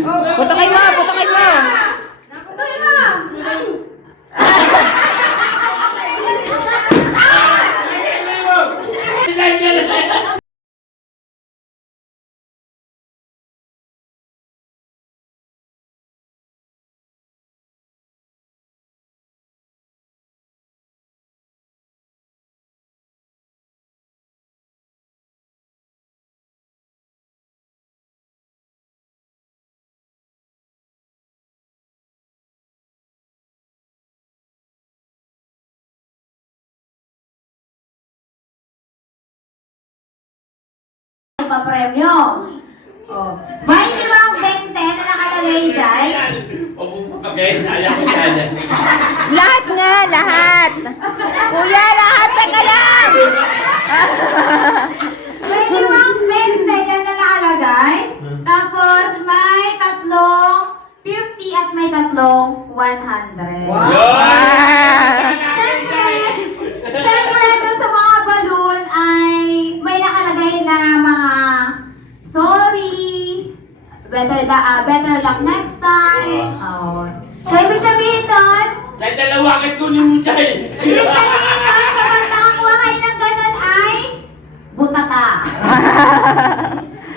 Putukin mo, putukin mo. Putukin mo. Papremyo. Oh. May 5 20 na nakalagay dyan. Lahat nga, lahat. Kuya, lahat na ka lang. May 5 20 dyan na nakalagay. Tapos may 3 50 at may 3 100. Wow. Siyempre, doon sa mga balloon ay may nakalagay na mga sorry, better luck next time. Oh. So, ibig sabihin doon, Kahit dalawa, kahit kunin mo siya eh. ibig sabihin doon, kapag nakakuha kayo ng ganun ay butata.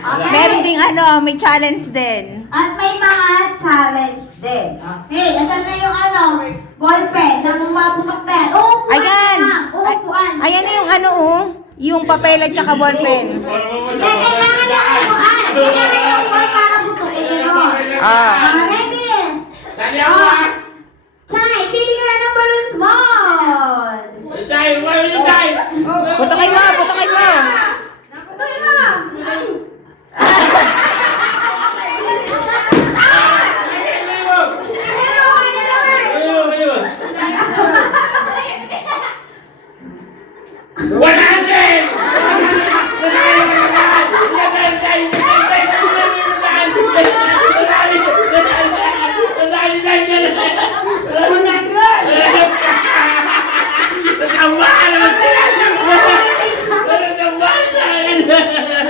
Okay? Meron ding may challenge din. At may mga challenge din. Okay, asan na yung ballpen na maputok din? Uupuan Ayan. na. Uupuan. Ayan yung yung papel at saka ballpen. Kailangan yung upuan. Kailangan yung ball para putukin. Ready? Dali ako ah! Chay, pili ka na ng balloons mo. Chay, wala yung Chay! Putukin mo, putukin mo. Putukin mo.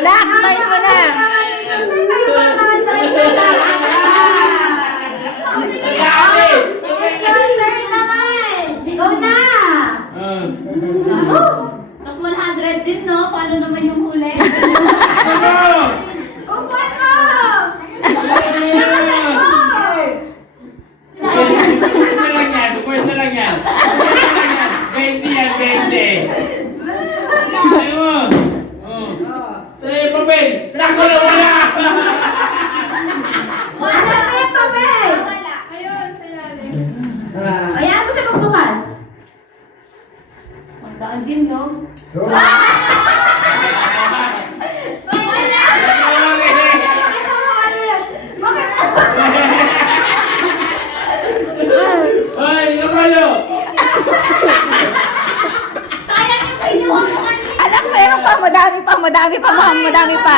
Lahat, tayo mo na. It's your turn naman. Go na. Tapos 100 din, no? Paano naman yung huli? Upuan mo! Nakasan mo! Pwede na lang yan. 20 yan, 20. Sabi mo. Tayo yung papel. Tako na wala. Wala na yung papel! Ayun, sinali. Ayan mo siya magbukas. Ang daan din, no? Wala! Ay, kamalo. Sayang yung kinuha mo kanina. Anak, meron pa, madami pa, madami pa, ma'am, madami pa.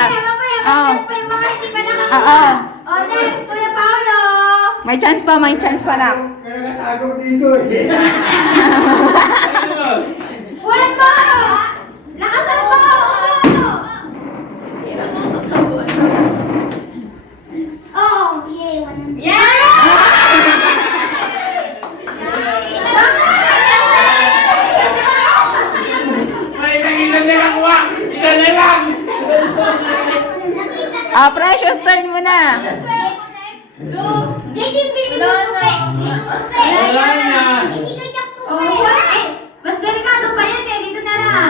Oo. Pa yung mga hindi pa Oo. nakakuha. O, next, Kuya Paolo. May chance pa lang. Kaya nakatago dito eh. Buwan mo! Lakasan mo! Oh, yay! Yeah! Ay, isa na lang kuha. Isa na lang. Precious, turn mo na. Wala na. Oh, mas delikado pa yan eh. Dito na lang.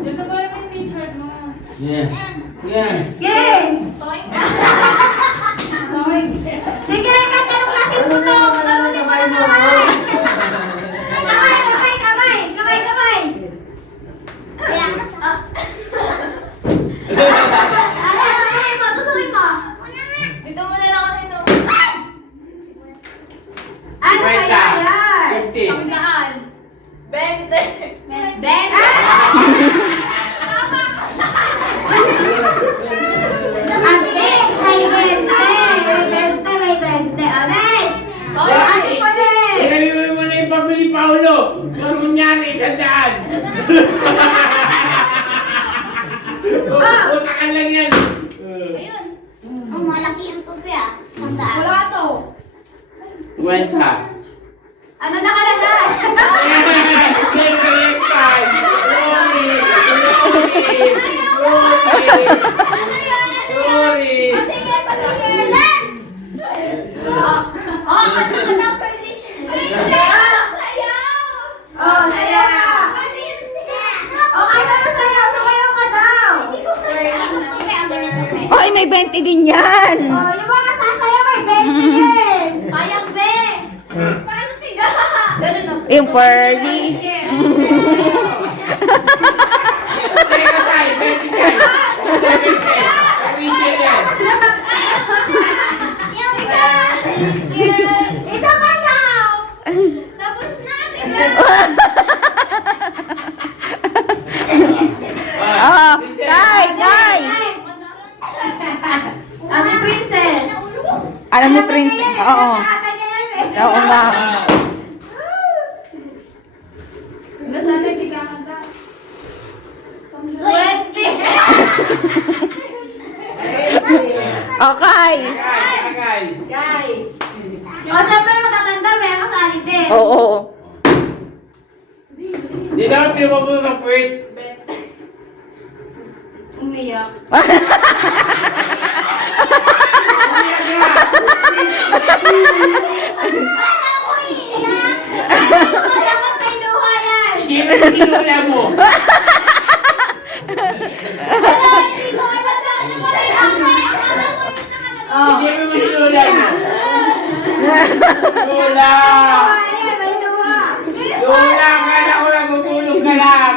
Yung sa bahay mo yung t-shirt mo. Yeah. Yeah. Game! Sige, kahit anong klaseng putok. Galunin mo na naman. Kamay. Ay, tusukin mo. Dito mo na lang ako dito. Ano kaya yan? 50. Pagdaan. 20. Ben! At least may 20. May 20. Anes! Oy, ate pa din! Ilagay mo na yung papel ni Paolo. Ano kunyari, 100. Utakan lang yan. Ayun. malaki ang tupi ah. Sandaan. Wala to. 20. Ano nakalagay? Siyempre, 5. Sorry. Patingin, patingin. Oh, kanta na perdition. Oh, sayaw. Oh, kanta na sayaw. Sumayaw ka daw. Oy, may 20 din yan. Oh, yung mga sasayaw may 20 din. Sayang, be. Paano tiga? Ganun na. Yung pearly. Teka tayo, 20 tayo. 20 yan. Isa pa daw. Tapos na, tiga. Oh, Kai, Kai. Ano, princess? Alam mo, Prince? Oo. Oo nga. Nasaan na kikakanta? 20. Oh, Kai. Kay. O, syempre, matatanda, may kasali din. Oo. Di naman pinapapunta sa puwit. Umiyak. Dapat may luha yan. Hindi mo pinula mo. Wala, hindi ko alam na ano mo rin ang Oh. Hindi mo pinula mo. Lula. Ayan, may luha. Lula, kala ko natutulog ka lang.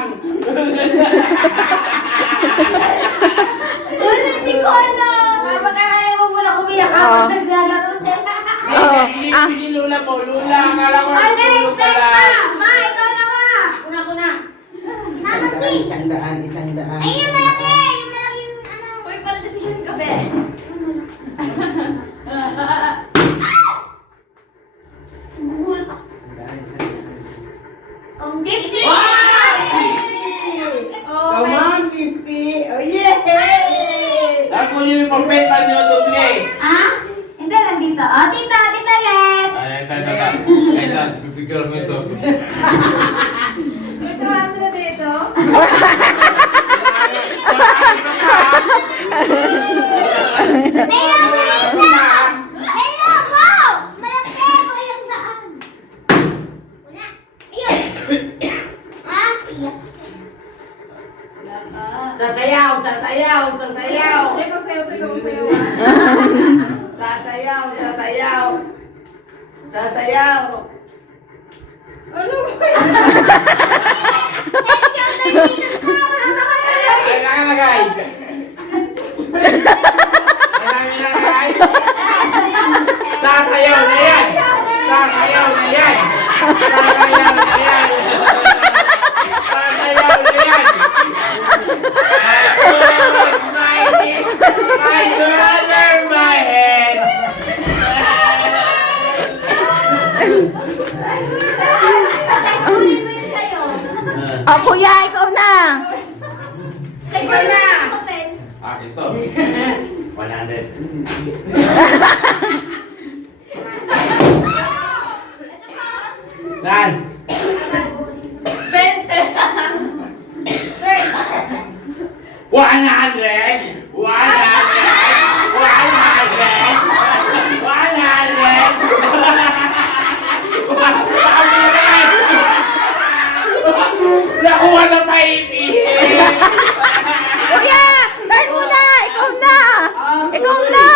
Wala, hindi ko alam. Pagkakala mo muna umiyak Oo. ako. Naglalaro sila. Hindi mo pinula mo. Lula, kala ko Okay, natutulog ka next pa. lang. Ma, ikaw na ma. Isang daan. Ay, yung malaki. Yung malaki yung ano. Uy, pala decision ka, be. Gugulat ako. 50. Okay. 50. Oh, yeah! Tapos yung papel pa niyo doble. Ah? Hindi, nandito. Oh, tita, tita Let. Ay, pipigil mo ito. Ito, ano dito? Hello, Marita! Hello, wow! Malaki. Pakailang daan. Una. Ayun. Ah, iyak. Sasayaw, sasayaw, sasayaw. Ay, magsayaw, tayo, magsayaw. Sasayaw, sasayaw. Sasayaw. Ano ba yun? Head, shoulder, knees, and toes. Ay, nakalagay. Ay, nakalagay. Sasayaw na yan. Sasayaw na yan. Sasayaw na yan. Sasayaw na yan. My brother, my head. Kunin mo yun sa'yo. Oh, kuya, ikaw na. Ikaw na. Ah, ito. 100. Dan. 100. 100. Nakuha na maipihin. Kuya, dahil mo na. Ikaw na. Ikaw na.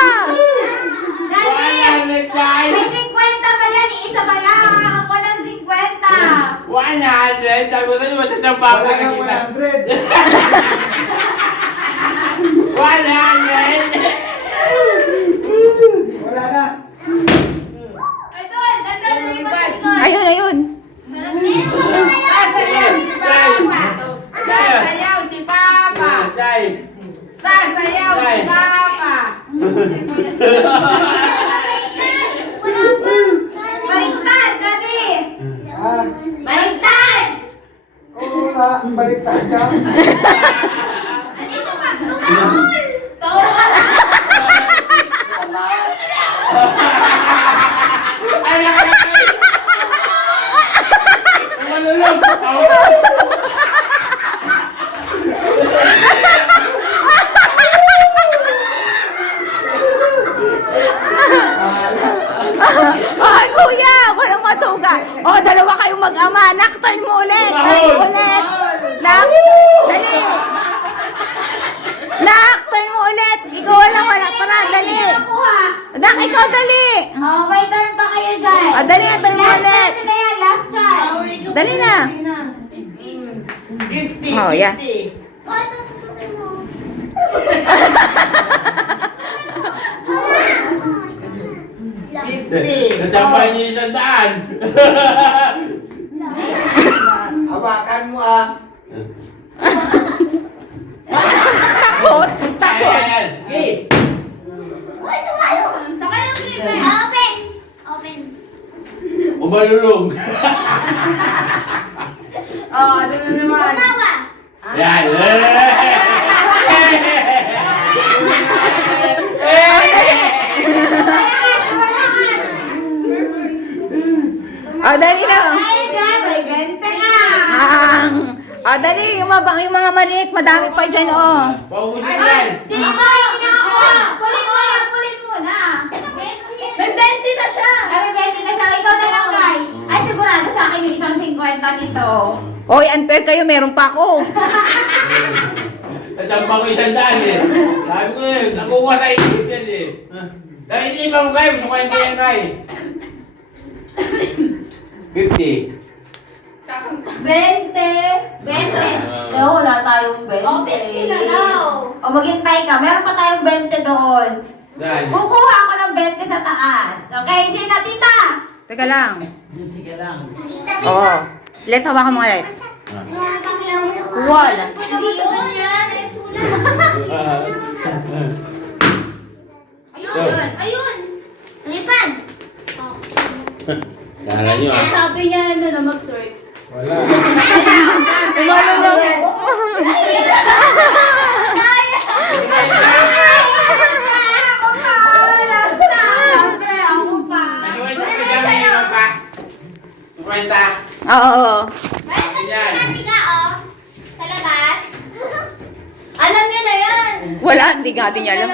Daddy, 100 guys. may 50 pa yan. Isa pa lang. Ako lang 50. 100. Sabi ko sa'yo, matitamba ko Wala na kang kita. 100. 100. Wala na. Ito, nandun na yung likod. Ayun, ayun. Sasayaw si Papa. Sasayaw si Papa. Day. Sasayaw si Papa. Baliktad, Daddy. Ah, Baliktad. oo nga. Baliktad ka. Andito ka. Tumaol. Tawa ka. Ay, ay, ay! Malulog! Ay, kuya, walang matuga. O, dalawa kayong mag-ama. Nakturn mo ulit. Turn mo ulit. Dali. Nakturn mo ulit. Ikaw wala. Para, dali. Nakuha. Nak, ikaw dali. Oh, may turn pa kayo dyan. Dali, turn mo Last ulit. turn na yan, last chance. Dali na. 50, Oh, yeah. 50. Natsampan niyo yung 100. Hawakan mo ah. Takot. Takot. Ayan, okay. Saka yung given. Open. Open. Umalulong. Oh, ano na naman? Umawa. Yan. O, dali na. Ay, God, may 20 nga. O, dali. Yung mga maliit, madami pa dyan, oh. Paubusin yan. Sino ba yung kinakakuha? Pulit muna. May 20 na siya. Ay, may 20 na siya. Ikaw na lang, Kai. Ay, sigurado sa akin yung isang 50 dito. Oy, unfair kayo. Meron pa ako. Natsampan ko yung 100 eh. Sabi ko eh, nakuha sa isip yan eh. Dahil hindi pa mo kayo, gusto ko yung kaya kayo. 50. 20. Oo, wala tayong 20. Oh, 50 na daw. O, maghintay ka. Meron pa tayong 20 doon. Dahil. Kukuha ako ng 20 sa taas. Okay, sino tita? Teka lang. Sige lang. Oo. Let, hawakan mo nga, Let. Wala. Hindi yun yan. Ay, sulat. Ayun. Ayun. Lumipad. Kala nyo ah. Sabi niya na mag-twerk. Wala. Umalulong. Kwenta. Oo. Meron pa dito sa siga, oh. Sa labas. Alam niya na yan. Wala, hindi nga din niya alam.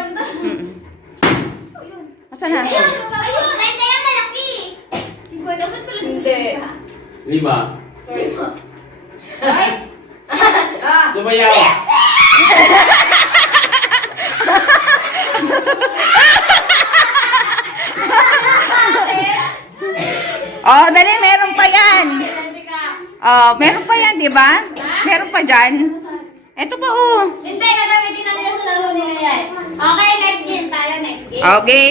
Asan na? Ayun. Ayun. Ganda yan, malaki. 50 dapat pala dito. 5. Ay, Tumayaw. Oh, dali, meron pa yan. Oh, meron pa yan, di ba? Meron pa dyan. Eto pa, oh. hindi, gagamitin na nila sa laro nila yan. Okay, next game tayo, next game. Okay.